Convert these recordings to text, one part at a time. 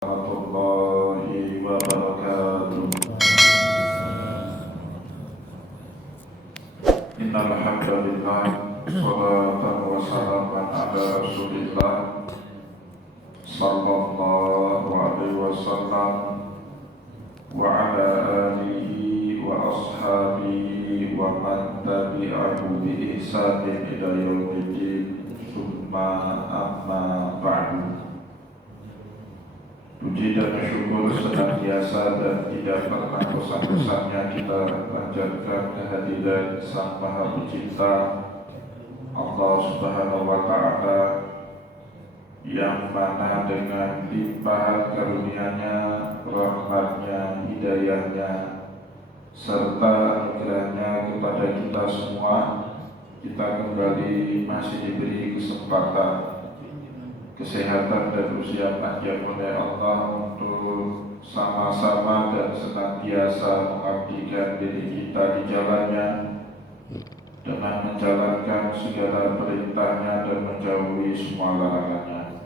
Warahmatullahi wabarakatuh. Innal hamdalillah shalatan wa salaman ala Rasulillah sallallahu alaihi wasallam wa ala alihi wa ashabihi wa man tabi'ahu bi ihsanin ila yaumiddin. Summa amma ba'du. Puji dan syukur senantiasa dan tidak pernah bosan-bosannya kita panjatkan kehadiran Sang Maha Pencipta Allah Subhanahu wa Ta'ala, yang mana dengan limpahan karunia-Nya, rahmat-Nya, hidayah-Nya, serta anugerah-Nya kepada kita semua, kita kembali masih diberi kesempatan, kesehatan dan usia panjang oleh Allah untuk sama-sama dan senantiasa mengabdikan diri kita di jalannya dengan menjalankan segala perintahnya dan menjauhi semua larangannya.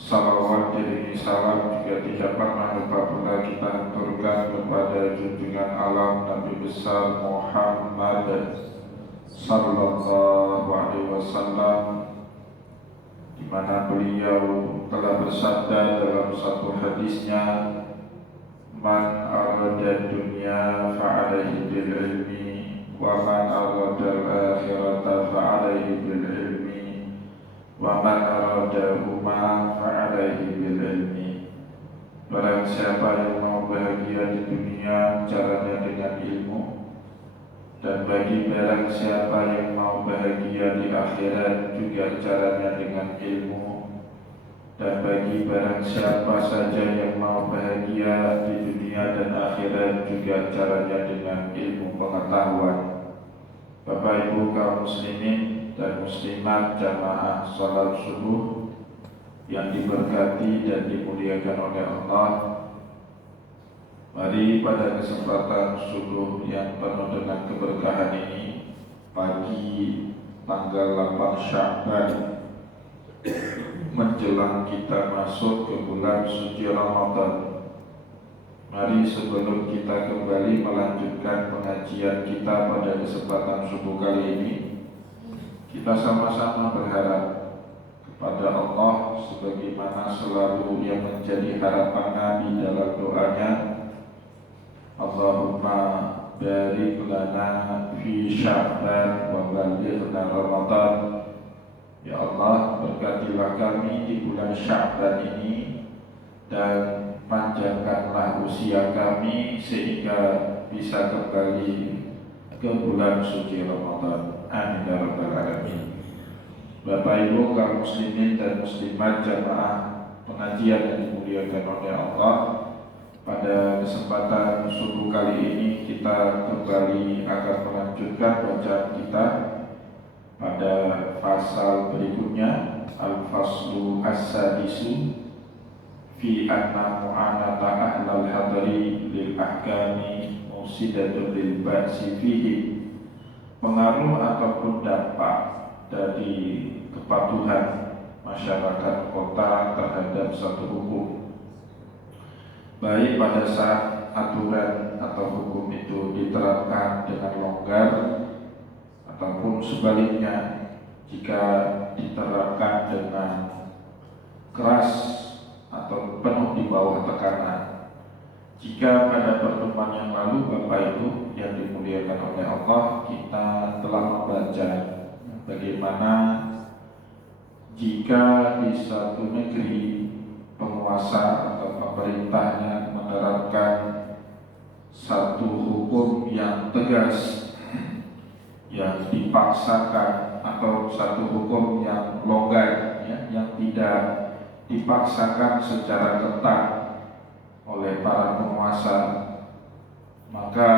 Salawat diri salam juga tidak pernah lupa pula kita aturkan kepada junjungan alam Nabi besar Muhammad sallallahu alaihi wasallam, di mana beliau telah bersabda dalam satu hadisnya, man arada dunya fa'alaihi bil ilmi wa man arada al-akhirata fa'alaihi bil ilmi wa man arada huma fa'alaihi bil ilmi. Barang siapa yang mau bahagia di dunia, caranya dengan ilmu, dan bagi barang siapa yang mau bahagia di akhirat, juga caranya dengan ilmu. Dan bagi barang siapa saja yang mau bahagia di dunia dan akhirat, juga caranya dengan ilmu pengetahuan. Bapak Ibu kaum muslimin dan muslimat jamaah salat subuh yang diberkati dan dimuliakan oleh Allah, mari pada kesempatan subuh yang penuh dengan keberkahan ini, pagi tanggal 8 Sya'ban, menjelang kita masuk ke bulan suci Ramadan, mari sebelum kita kembali melanjutkan pengajian kita pada kesempatan subuh kali ini, kita sama-sama berharap kepada Allah sebagaimana selalu yang menjadi harapan Nabi dalam doanya, Allahumma barik lana fi Sya'ban wa ballighna Ramadan. Ya Allah, berkatilah kami di bulan Sya'ban ini dan panjangkanlah usia kami sehingga bisa kembali ke bulan suci Ramadan. Amin ya rabbal alamin. Bapak Ibu kaum muslimin dan muslimat jamaah pengajian yang dimuliakan oleh Allah, pada kesempatan subuh kali ini kita kembali akan melanjutkan bacaan kita pada pasal berikutnya, Al-Faslu As-Sadisu fi anna mu'anata ahlal hadari lil ahkami musidatun lil ba'si fihi. Pengaruh ataupun dampak dari kepatuhan masyarakat kota terhadap satu hukum, baik pada saat aturan atau hukum itu diterapkan dengan longgar ataupun sebaliknya jika diterapkan dengan keras atau penuh di bawah tekanan. Jika pada pertemuan yang lalu Bapak Ibu yang dimuliakan oleh Allah, kita telah membaca bagaimana jika di satu negeri penguasa atau pemerintahnya menerapkan satu hukum yang tegas, yang dipaksakan, atau satu hukum yang longgar, ya, yang tidak dipaksakan secara ketat oleh para penguasa, maka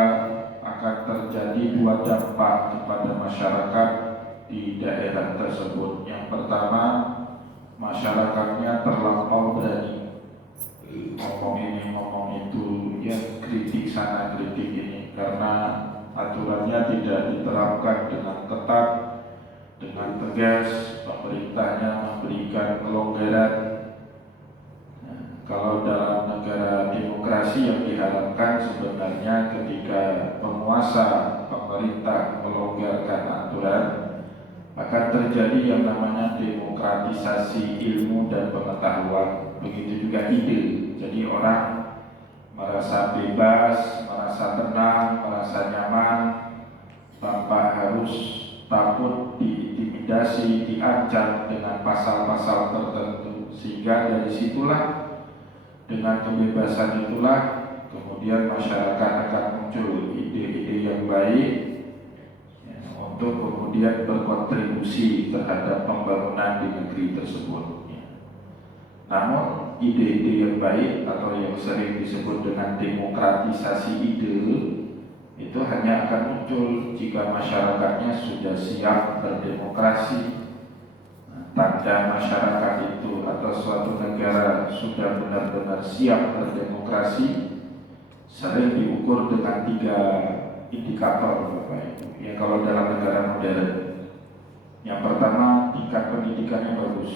akan terjadi dua dampak kepada masyarakat di daerah tersebut. Yang pertama, masyarakatnya terlampau berani, ngomong ini ngomong itu, ya kritik sana kritik ini, karena aturannya tidak diterapkan dengan ketat, dengan tegas. Pemerintahnya memberikan kelonggaran Kalau dalam negara demokrasi yang diharapkan sebenarnya ketika penguasa pemerintah melonggarkan aturan, akan terjadi yang namanya demokratisasi ilmu dan pengetahuan. Begitu juga ide. Jadi orang merasa bebas, merasa tenang, merasa nyaman tanpa harus takut diintimidasi, diancam dengan pasal-pasal tertentu. Sehingga dari situlah, dengan kebebasan itulah, kemudian masyarakat akan muncul ide-ide yang baik ya, untuk kemudian berkontribusi terhadap pembangunan di negeri tersebut. Namun ide-ide yang baik atau yang sering disebut dengan demokratisasi ide itu hanya akan muncul jika masyarakatnya sudah siap berdemokrasi. Tanda masyarakat itu atau suatu negara sudah benar-benar siap berdemokrasi sering diukur dengan 3 indikator, Bapak Ibu. Ya, kalau dalam negara modern, yang pertama tingkat pendidikannya bagus.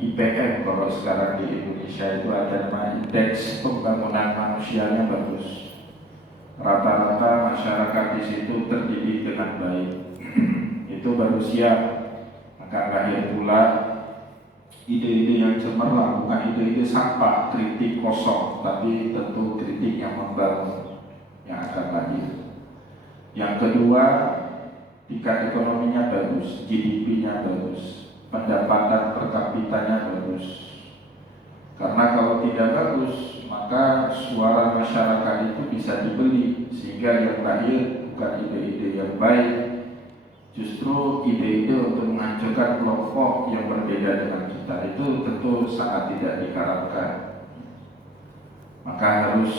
IPM kalau sekarang di Indonesia itu ada nama indeks pembangunan manusianya bagus. Rata-rata masyarakat di situ terdidik dengan baik. Itu baru siap. Maka lahir pula ide-ide yang cemerlang, bukan ide-ide sampah, kritik kosong, tapi tentu kritik yang membangun yang akan lahir. Yang kedua, tingkat ekonominya bagus, GDP-nya bagus, pendapatan per kapitanya bagus. Karena kalau tidak bagus, maka suara masyarakat itu bisa dibeli, sehingga yang lahir bukan ide-ide yang baik, justru ide-ide untuk menghancurkan kelompok yang berbeda dengan kita. Itu tentu sangat tidak diharapkan. Maka harus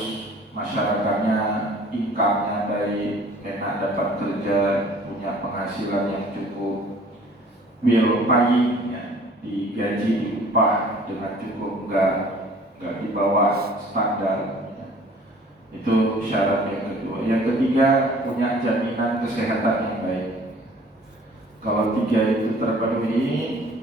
masyarakatnya income-nya baik, enak dapat kerja, punya penghasilan yang cukup, well paying ya, digaji, diupah dengan cukup, enggak di bawah standar ya. Itu syarat yang kedua. Yang ketiga, punya jaminan kesehatan yang baik. Kalau 3 itu terpenuhi,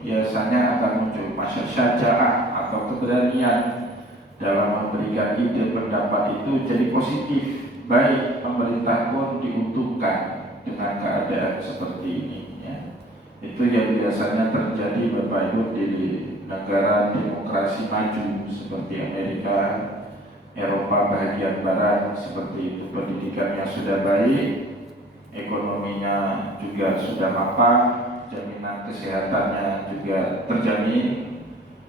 biasanya akan muncul syaja'ah atau keberanian dalam memberikan ide pendapat itu jadi positif. Baik, pemerintah pun diuntungkan dengan keadaan seperti ini ya. Itu yang biasanya terjadi, Bapak Ibu, di negara demokrasi maju seperti Amerika, Eropa bagian barat seperti itu. Pendidikannya sudah baik, ekonominya juga sudah mapan, jaminan kesehatannya juga terjamin,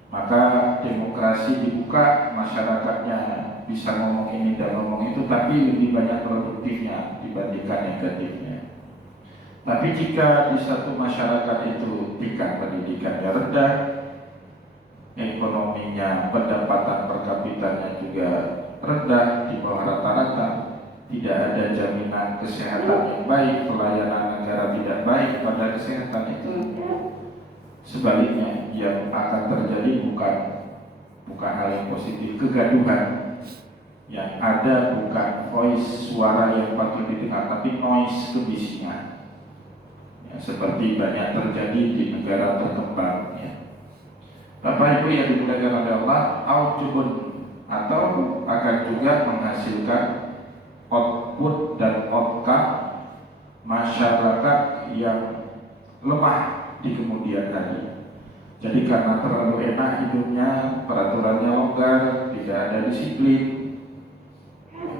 maka demokrasi dibuka, masyarakatnya bisa ngomong ini dan ngomong itu, tapi lebih banyak produktifnya dibandingkan negatifnya. Tapi jika di satu masyarakat itu tingkat pendidikannya rendah, ekonominya, pendapatan per kapitanya juga rendah, di bawah rata-rata, tidak ada jaminan kesehatan yang baik, pelayanan negara tidak baik pada kesehatan itu. Sebaliknya, yang akan terjadi bukan hal yang positif, kegaduhan. Yang ada bukan voice, suara yang patut didengar, tapi noise, kebisingan ya, seperti banyak terjadi di negara berkembang ya. Bapak Ibu yang dimuliakan oleh Allah, output atau akan juga menghasilkan output dan outcome masyarakat yang lemah di kemudian hari. Jadi karena terlalu enak hidupnya, peraturannya longgar, tidak ada disiplin,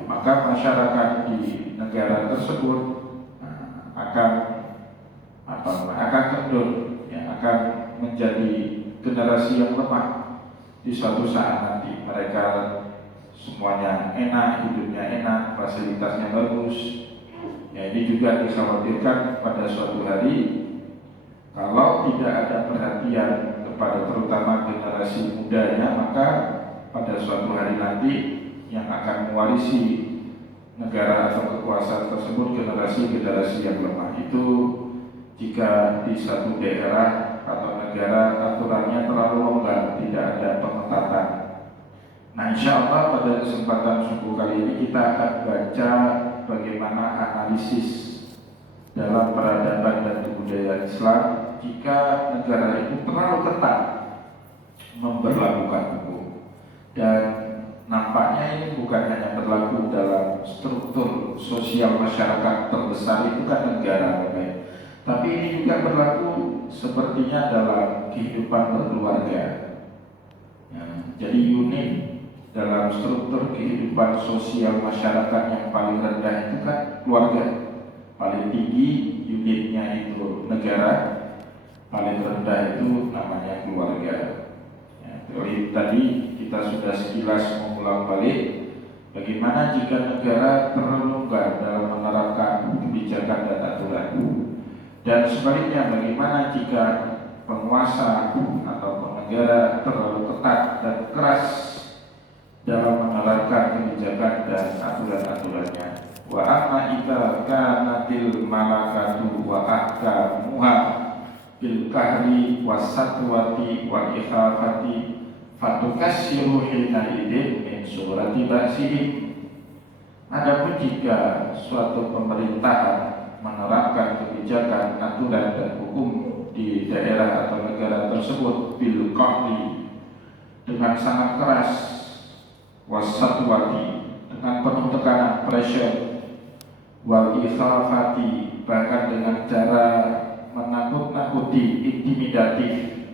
maka masyarakat di negara tersebut akan kendor, ya, akan menjadi generasi yang lemah. Di suatu saat nanti mereka semuanya enak, hidupnya enak, fasilitasnya bagus. Ya, ini juga dikhawatirkan pada suatu hari kalau tidak ada perhatian kepada terutama generasi mudanya, maka pada suatu hari nanti yang akan mewarisi negara atau kekuasaan tersebut generasi-generasi yang lemah. Itu jika di satu daerah atau negara aturannya terlalu longgar, tidak ada pengetatan. Nah, insya Allah pada kesempatan subuh kali ini kita akan baca bagaimana analisis dalam peradaban dan kebudayaan Islam jika negara itu terlalu ketat memberlakukan hukum. ini bukan hanya berlaku dalam struktur sosial masyarakat terbesar itu kan negara, tapi ini juga berlaku sepertinya dalam kehidupan berkeluarga. Ya, jadi unit dalam struktur kehidupan sosial masyarakat yang paling rendah itu kan keluarga, paling tinggi unitnya itu negara, paling rendah itu namanya keluarga. Ya, tadi kita sudah sekilas mengulang balik bagaimana jika negara terlalu longgar dalam menerapkan kebijakan dan aturan, dan sebaliknya bagaimana jika penguasa atau negara terlalu ketat dan keras dalam menerapkan kebijakan dan aturan-aturannya. Wa amma idza kanatil malakatu wa ahkamuha bil kahri wasatwati wal ikhafati fatukassiru hina idin min surati ba'sihim. Adapun jika suatu pemerintahan menerapkan kebijakan, aturan dan hukum di daerah atau negara tersebut bil qahri dengan sangat keras, wasatwati dengan penuh tekanan, pressure, wal ikhafati bahkan dengan cara menakut-nakuti, intimidatif,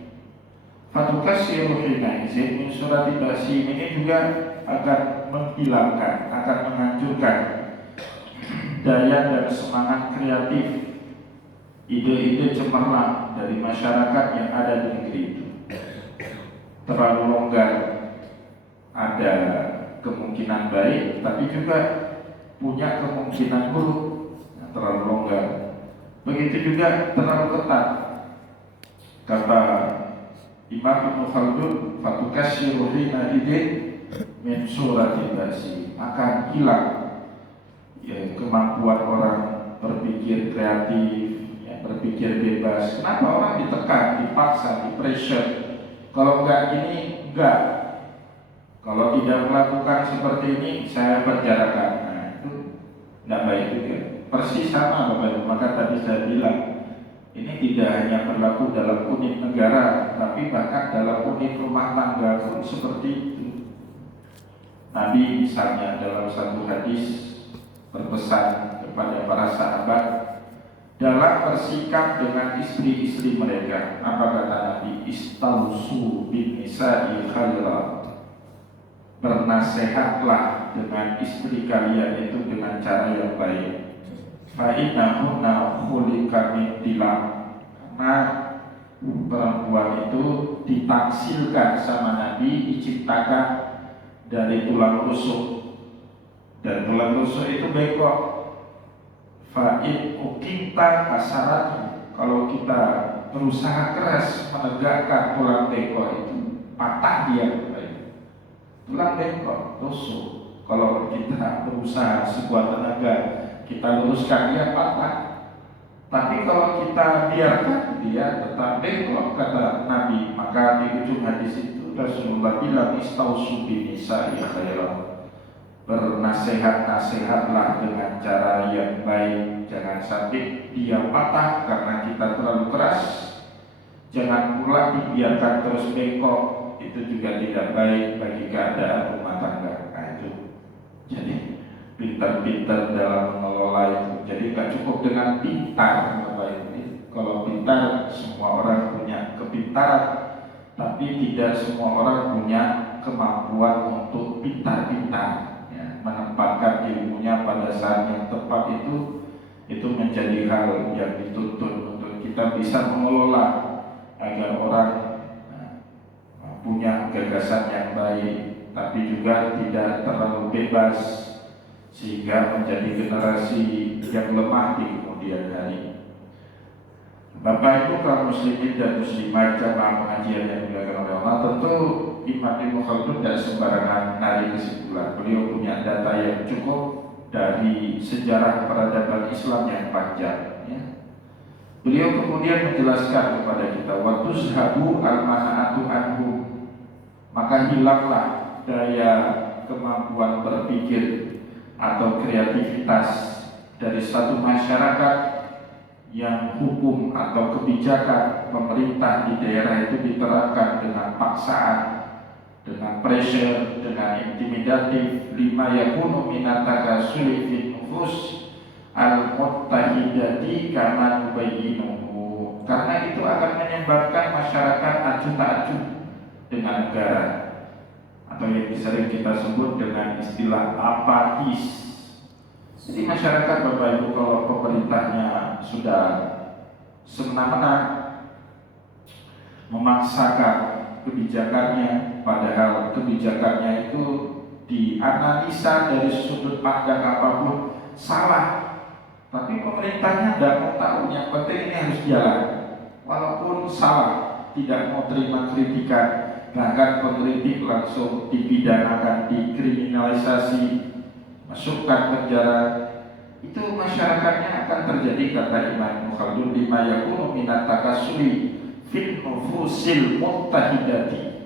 fatukasiru hina izin min surati basim, ini juga akan menghilangkan, akan menghancurkan daya dan semangat kreatif, ide-ide cemerlang dari masyarakat yang ada di negeri itu. Terlalu longgar ada kemungkinan baik, tapi juga punya kemungkinan buruk. Terlalu longgar, begitu juga terlalu ketat. Kata Imam Ibnu Khaldun, fatukasiru hina idin min surati basi, akan hilang ya, kemampuan orang berpikir kreatif, ya, berpikir bebas. Kenapa orang ditekan, dipaksa, di-pressure? Kalau enggak ini, enggak. Kalau tidak melakukan seperti ini, saya penjarakan. Nah, itu enggak baik juga. Persis sama Bapak Ibu, maka tadi saya bilang ini tidak hanya berlaku dalam unit negara, tapi bahkan dalam unit rumah tangga pun seperti itu. Nabi misalnya dalam satu hadis berpesan kepada para sahabat dalam bersikap dengan istri-istri mereka. Apa kata Nabi? Istausu bin nisa'i khaira, bernasehatlah dengan istri kalian itu dengan cara yang baik. Fa innahunna khuliqa min dilam, karena perempuan itu ditaksilkan sama Nabi, diciptakan dari tulang rusuk, dan tulang rusuk itu bengkok. Fa'in ukinta kasaratu, kalau kita berusaha keras menegakkan tulang bengkok itu, patah dia. Tulang bengkok, rusuk. Kalau kita berusaha sekuat tenaga, kita luruskan, dia patah. Tapi kalau kita biarkan, dia tetap bengkok, kata Nabi. Maka di ujung hadis itu Rasulullah bilang, istausu bin nisa'i khairan, bernasihat-nasihatlah dengan cara yang baik. Jangan sampai dia patah karena kita terlalu keras. Jangan pula dibiarkan terus bengkok, itu juga tidak baik bagi keadaan rumah tangga. Nah itu, jadi pintar-pintar dalam mengelola itu. Jadi gak cukup dengan pintar, Bapak ini. Kalau pintar, semua orang punya kepintaran, tapi tidak semua orang punya kemampuan untuk pintar-pintar, ya, menempatkan ilmunya pada saat yang tepat. Itu menjadi hal yang dituntut untuk kita bisa mengelola agar orang punya gagasan yang baik, tapi juga tidak terlalu bebas sehingga menjadi generasi yang lemah di kemudian hari. Bapak Ibu kaum muslimin dan muslimat jamaah pengajian yang dimuliakan oleh Allah, tentu Imam Ibnu Khaldun tidak sembarangan narik kesimpulan. Beliau punya data yang cukup dari sejarah peradaban Islam yang panjang, ya. Beliau kemudian menjelaskan kepada kita, waktu sahabu al-mana'atu anhu, maka hilanglah daya kemampuan berpikir atau kreativitas dari satu masyarakat yang hukum atau kebijakan pemerintah di daerah itu diterapkan dengan paksaan, dengan pressure, dengan intimidatif, lima yakunu minat takasuli fil nufus al-muttahidati kama nubayyinuhu, karena itu akan menyebabkan masyarakat acuh tak acuh dengan negara, atau yang sering kita sebut dengan istilah apatis. Jadi masyarakat, Bapak Ibu, kalau pemerintahnya sudah semena-mena memaksakan kebijakannya, padahal kebijakannya itu dianalisa dari sudut pandang apapun salah, tapi pemerintahnya tidak mau tahu, yang penting ini harus jalan walaupun salah, tidak mau terima kritikan, bahkan pengkritik langsung dipidanakan, dikriminalisasi, masukkan penjara. Itu masyarakatnya akan terjadi, kata Imam Khaldun, lima yakunu minat takasuli fil nufusil muttahidati.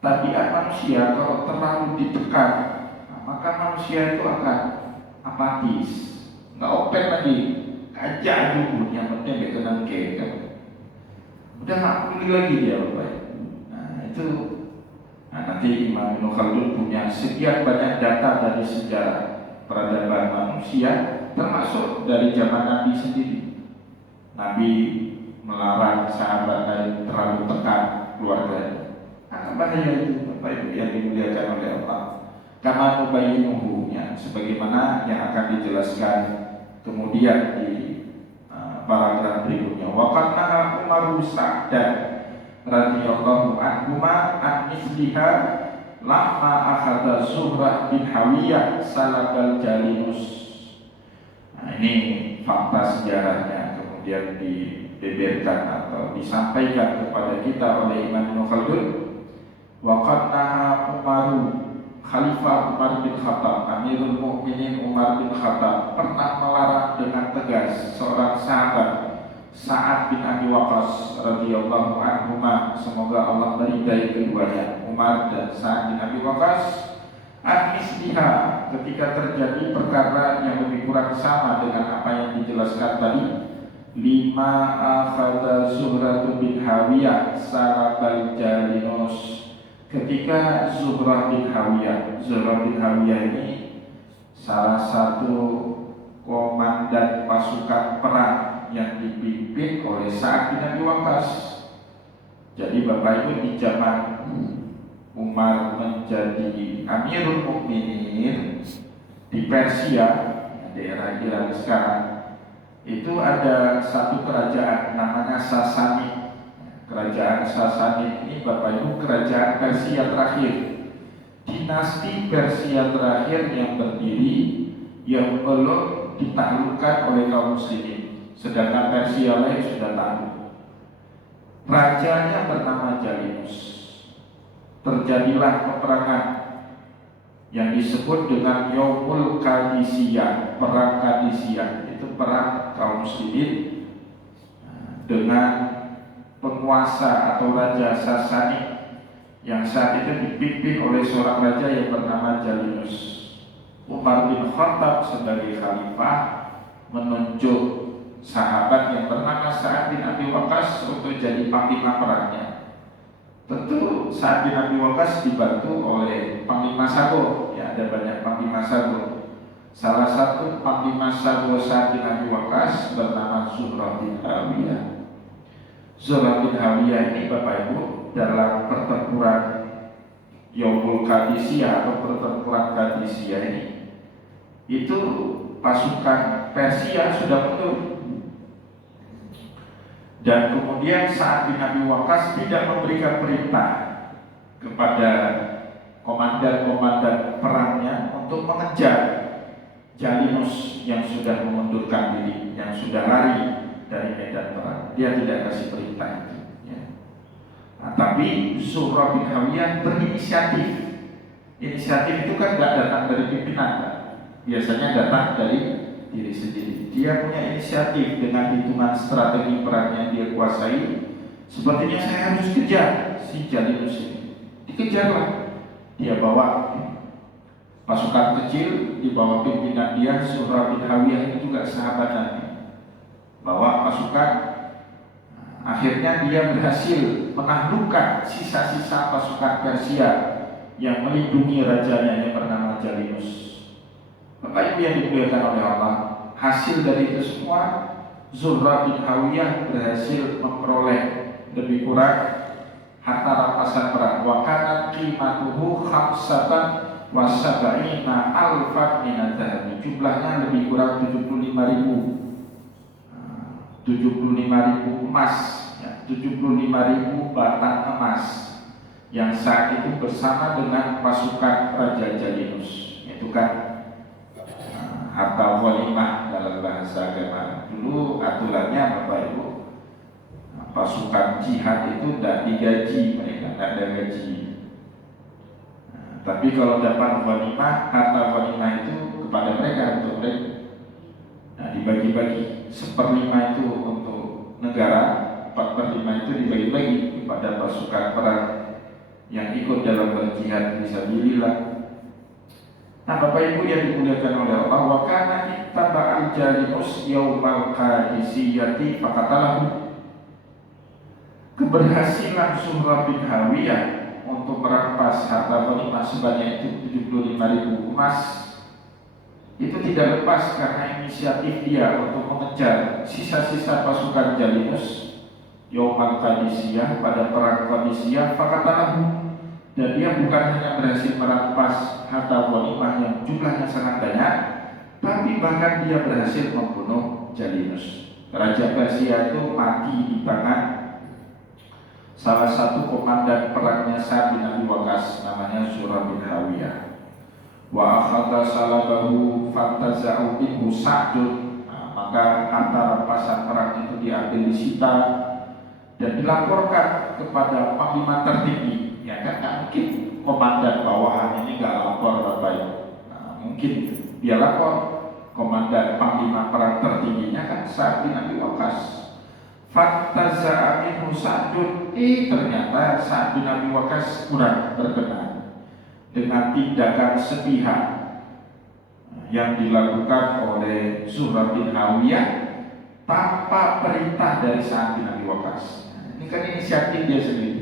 Tabiat manusia kalau terlalu ditekan, maka manusia itu akan apatis, nggak open lagi, aja dulu, yang penting dia kena kan, udah nggak peduli lagi dia, Bapak. Itu nanti Imam Ibnu Khaldun punya sekian banyak data dari sejarah peradaban manusia, termasuk dari zaman Nabi sendiri. Nabi melarang sahabat lain terlalu tekan keluarganya. Akan bahaya itu, Bapak Ibu yang dimuliakan oleh Allah. Kama nubayyinuhu, sebagaimana yang akan dijelaskan kemudian di paragraf berikutnya. Wa qad naha Umar Sa'dan radhiyallahu anhuma an misliha lamma akhadha Zuhrah bin Hawiyah salabal jalinus. Ini fakta sejarahnya kemudian dibeberkan atau disampaikan kepada kita oleh Imam Ibnu Khaldun. Wa qad naha Khalifah Umar bin Khattab, Amirul Mukminin Umar bin Khattab, pernah melarang dengan tegas seorang sahabat, Sa'ad bin Abi Waqqas radhiyallahu anhuma, semoga Allah meridai keduanya, Umar dan Sa'ad bin Abi Waqqas, an-misliha, ketika terjadi perkara yang lebih kurang sama dengan apa yang dijelaskan tadi, lima akhadha Zuhrah bin Hawiyah salabal jalinus, ketika Zuhrah bin Hawiyah ini salah satu komandan pasukan perang yang dipimpin oleh Sa'ad bin Abi Waqqas. Jadi Bapak Ibu, di zaman Umar menjadi Amirul Mukminin di Persia, daerah Iran sekarang, itu ada satu kerajaan namanya Sasani. Kerajaan Sasani ini, Bapak Ibu, kerajaan Persia terakhir, dinasti Persia terakhir yang berdiri, yang belum ditaklukkan oleh kaum muslimin, sedangkan Persia lain sudah takluk. Rajanya bernama Jalinus. Terjadilah peperangan yang disebut dengan Yaumul Qadisiyah, perang Qadisiyah. Itu perang kaum muslimin dengan penguasa atau Raja Sasani yang saat itu dipimpin oleh seorang raja yang bernama Jalinus. Umar bin Khattab sebagai khalifah menunjuk sahabat yang bernama Sa'ad bin Abi Waqqas untuk jadi panglima perangnya. Tentu Sa'ad bin Abi Waqqas dibantu oleh Panglima Sago, ya, ada banyak Panglima Sago. Salah satu Panglima Sago Sa'ad bin Abi Waqqas bernama Zuhrah bin Hawiyah. Zuhrah bin Hawiyah ini, Bapak Ibu, dalam pertempuran Yaumul Qadisiyah atau pertempuran Qadisiyah ini, itu pasukan Persia sudah mundur, dan kemudian Sa'ad bin Abi Waqqas tidak memberikan perintah kepada komandan-komandan perangnya untuk mengejar Jalinus yang sudah mengundurkan diri, yang sudah lari dari medan perang. Dia tidak kasih perintah itu, ya. Nah, tapi Zuhrah bin Hawiyah berinisiatif. Inisiatif itu kan tidak datang dari pimpinan, kan? Biasanya datang dari diri sendiri. Dia punya inisiatif dengan hitungan strategi perang yang dia kuasai. Sepertinya saya harus kejar si Jalinus ini. Dikejarlah. Dia bawa pasukan kecil, di bawah pimpinan dia, Zuhrah bin Hawiyah ini juga sahabat Nabi, bawa pasukan. Akhirnya dia berhasil menaklukkan sisa-sisa pasukan Persia yang melindungi rajanya yang bernama Jalinus. Bapak Ibu yang dimuliakan oleh Allah, hasil dari itu semua Zuhra bin Hawiyah berhasil memperoleh lebih kurang harta rampasan perang. Wa kana qimatuhu khamsatan wa sab'ina alfan min adh-dhahab. Jumlahnya lebih kurang 75.000 emas, ya, 75.000 batang emas yang saat itu bersama dengan pasukan Raja Jalinus. Itu kan harta ghanimah dalam bahasa agama. Dulu aturannya Bapak Ibu, pasukan jihad itu tidak digaji, mereka tidak ada gaji. Tapi kalau dapat ghanimah, harta ghanimah itu kepada mereka, untuk mereka. Nah, dibagi-bagi, 1/5 itu untuk negara, 4/5 itu dibagi-bagi kepada pasukan perang yang ikut dalam berjihad fisabilillah. Nah, Bapak Ibu yang dimuliakan oleh Allah, wa kana ittaba'al Jalinus yaumal qadisiyati faqatalahu. Keberhasilan Zuhra bin Hawiyah untuk merampas harta ghanimah sebanyak itu 75.000 emas itu tidak lepas karena inisiatif dia untuk mengejar sisa-sisa pasukan Jalinus yaumal qadisiyah pada perang Qadisiyah faqatalahu. Dan dia bukan hanya berhasil merampas harta ghanimah yang jumlahnya sangat banyak, tapi bahkan dia berhasil membunuh Jalinus. Raja Persia itu mati di tangan salah satu komandan perangnya Sa'ad bin Abi Waqqas, namanya Zuhra bin Hawiyah. Wa akhadha salabahu fantaza'u minhu Sa'dun. Maka harta rampasan perang itu diambil, disita dan dilaporkan kepada panglima tertinggi. Ya kan, nggak mungkin komandan bawahan ini nggak lapor Bapak Ibu. Mungkin dia lapor komandan panglima perang tertingginya kan Sa'ad bin Abi Waqqas. Fantaza'a minhu Sa'dun. Ternyata Sa'ad bin Abi Waqqas kurang berkenan dengan tindakan sepihak yang dilakukan oleh Zuhra bin Hawiyah tanpa perintah dari Sa'ad bin Abi Waqqas. Ini kan inisiatif dia sendiri.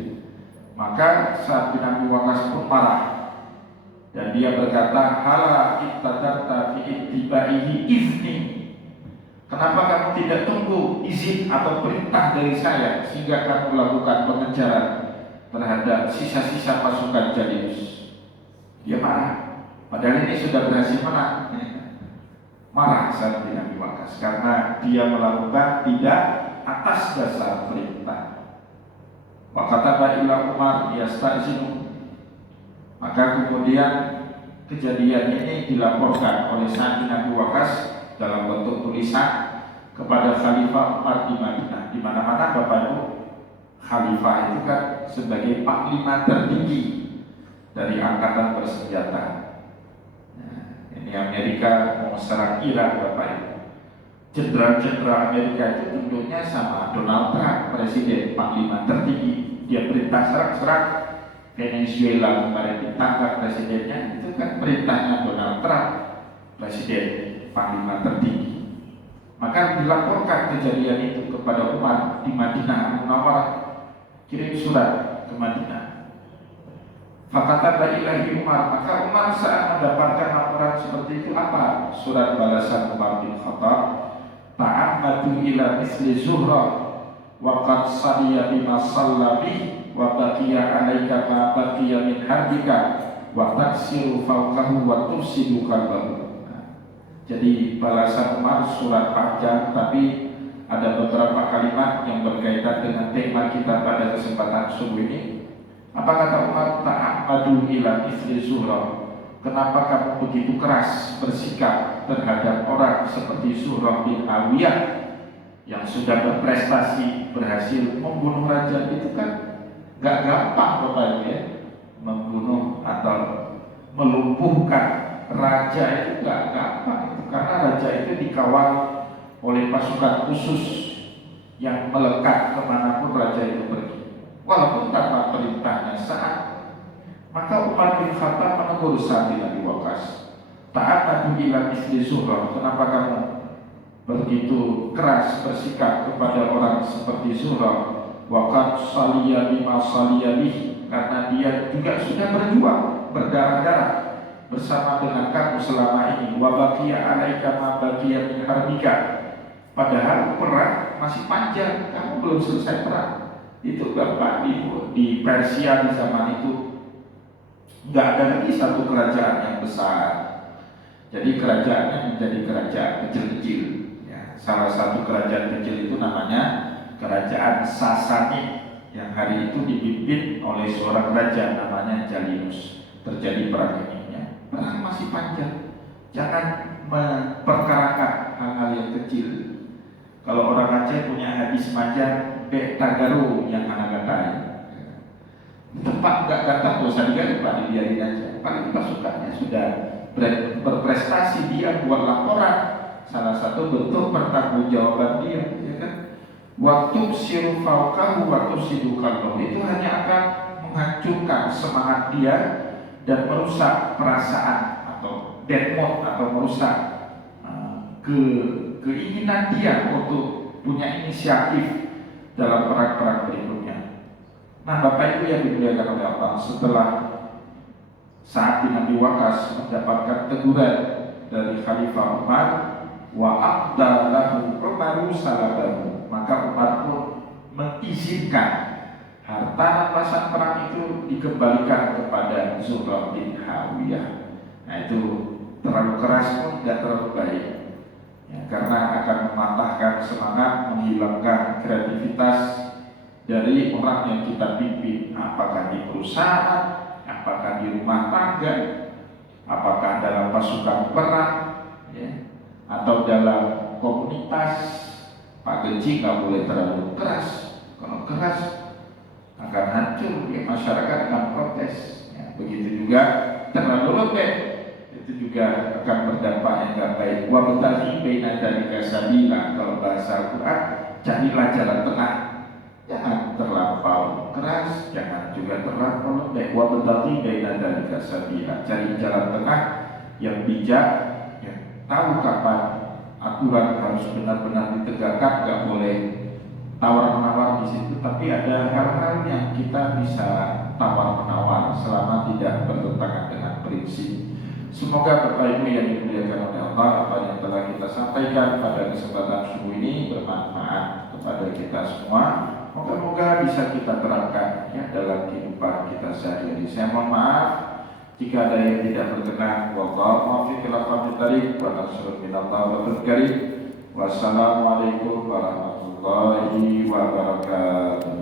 Maka Sa'ad bin Abi Waqqas pun marah dan dia berkata, hala ittadarta fi ittibaihi izni. Kenapa kamu tidak tunggu izin atau perintah dari saya sehingga kamu melakukan pengejaran terhadap sisa-sisa pasukan Jalinus? Dia marah, padahal ini sudah berhasil menang. Marah Sa'ad bin Abi Waqqas karena dia melakukan tidak atas dasar perintah. Wakata ila Umar yasta'zinu. Maka kemudian kejadian ini dilaporkan oleh Sa'ad bin Abi Waqqas dalam bentuk tulisan kepada Khalifah Umar di Madinah. Di mana-mana Bapak Ibu, Khalifah itu kan sebagai panglima tertinggi dari angkatan bersenjata. Nah, ini Amerika mau serang Irak Bapak Ibu. Jenderal-jenderal Amerika itu tunduknya sama Donald Trump, presiden panglima tertinggi. Dia perintah serang Venezuela kemarin ditangkap presidennya, itu kan perintahnya Donald Trump, presiden panglima tertinggi. Maka dilaporkan kejadian itu kepada Umar di Madinah Munawwarah, kirim surat ke Madinah. Fakata ilahi Umar, maka Umar saat mendapatkan laporan seperti itu, apa surat balasan Umar bin Khattab? Ta'ammadu ila misli Zuhra wa qad sadiya bima sallabi wa baqiya alaika ma baqiya min harbika wa taksiru fawqahu wa tursidu qalbahu. Jadi balasan Umar surat panjang, tapi ada beberapa kalimat yang berkaitan dengan tema kita pada kesempatan subuh ini. Apa kata Umar? Ta'ammadu ila misli Zuhra. Kenapa kamu begitu keras bersikap terhadap orang seperti Zuhra bin Hawiyah yang sudah berprestasi, berhasil membunuh raja? Itu kan gak gampang Bapak Ibu ya. Membunuh atau melumpuhkan raja itu gak gampang, karena raja itu dikawal oleh pasukan khusus yang melekat kemanapun raja itu pergi, walaupun tanpa perintahnya Sa'ad. Maka Umar bin Khattab menegur Sa'ad bin Abi Waqqas, ta'ammadu ila misli Zuhra. Kenapa kamu begitu keras bersikap kepada orang seperti Zuhra? Wa qad saliya bima saliya bih, karena dia juga sudah berjuang berdarah-darah bersama dengan kamu selama ini. Wa baqiya 'alaika ma baqiya min harbika. Padahal perang masih panjang, kamu belum selesai perang. Itu Bapak di Persia di zaman itu nggak ada lagi satu kerajaan yang besar. Jadi kerajaannya menjadi kerajaan kecil-kecil. Ya, salah satu kerajaan kecil itu namanya Kerajaan Sasani yang hari itu dipimpin oleh seorang raja namanya Jalinus. Terjadi perang ini. Ya. Perang masih panjang. Jangan memperkarakan hal-hal yang kecil. Kalau orang Aceh punya hadis majang, Bek Tagaru yang anak gatai. Tempat nggak gatal dosa digali, Pak, dibiarin aja. Paling pasukannya sudah berprestasi, dia buat laporan. Salah satu bentuk pertanggungjawaban dia, ya kan? Waktu siru faukahu, waktu sidukallahu, itu hanya akan menghancurkan semangat dia dan merusak perasaan atau deadmod atau merusak keinginan dia untuk punya inisiatif dalam perang-perang berikutnya. Nah, Bapak Ibu yang dimuliakan oleh Allah, setelah saat Nabi Waqas mendapatkan teguran dari Khalifah Umar, wa aqdalahu Umaru salabahu, maka Umar pun mengizinkan harta rampasan perang itu dikembalikan kepada Zuhra bin Hawiyah. Nah, itu terlalu keras pun tidak terlalu baik. Ya, karena akan mematahkan semangat, menghilangkan kreativitas dari orang yang kita pimpin, apakah di perusahaan, apakah di rumah tangga, apakah dalam pasukan perang, ya, atau dalam komunitas. Pak Genci nggak boleh terlalu keras. Kalau keras akan hancur, ya, masyarakat akan protes. Ya, begitu juga terlalu lembek, itu juga akan berdampak yang tidak baik. Wa betaghi baina dzalika sabila, kalau bahasa Al-Qur'an, carilah jalan tengah. Jangan terlampau keras, jangan juga terlampau lembek. Wa betaghi baina dzalika sabila, cari jalan tengah yang bijak, yang tahu kapan aturan harus benar-benar ditegakkan, nggak boleh tawar-menawar di situ. Tapi ada hal-hal yang kita bisa tawar-menawar selama tidak bertentangan dengan prinsip. Semoga Bapak Ibu yang dimuliakan oleh Allah, apa yang telah kita sampaikan pada kesempatan subuh ini bermanfaat kepada kita semua. Moga-moga bisa kita terapkan, ya, dalam kehidupan kita sehari-hari. Saya mohon maaf jika ada yang tidak berkenan. Wallahu muwaffiq ila aqwamit thariq wa nasrul minallah wa barakatuh. Wassalamualaikum warahmatullahi wabarakatuh.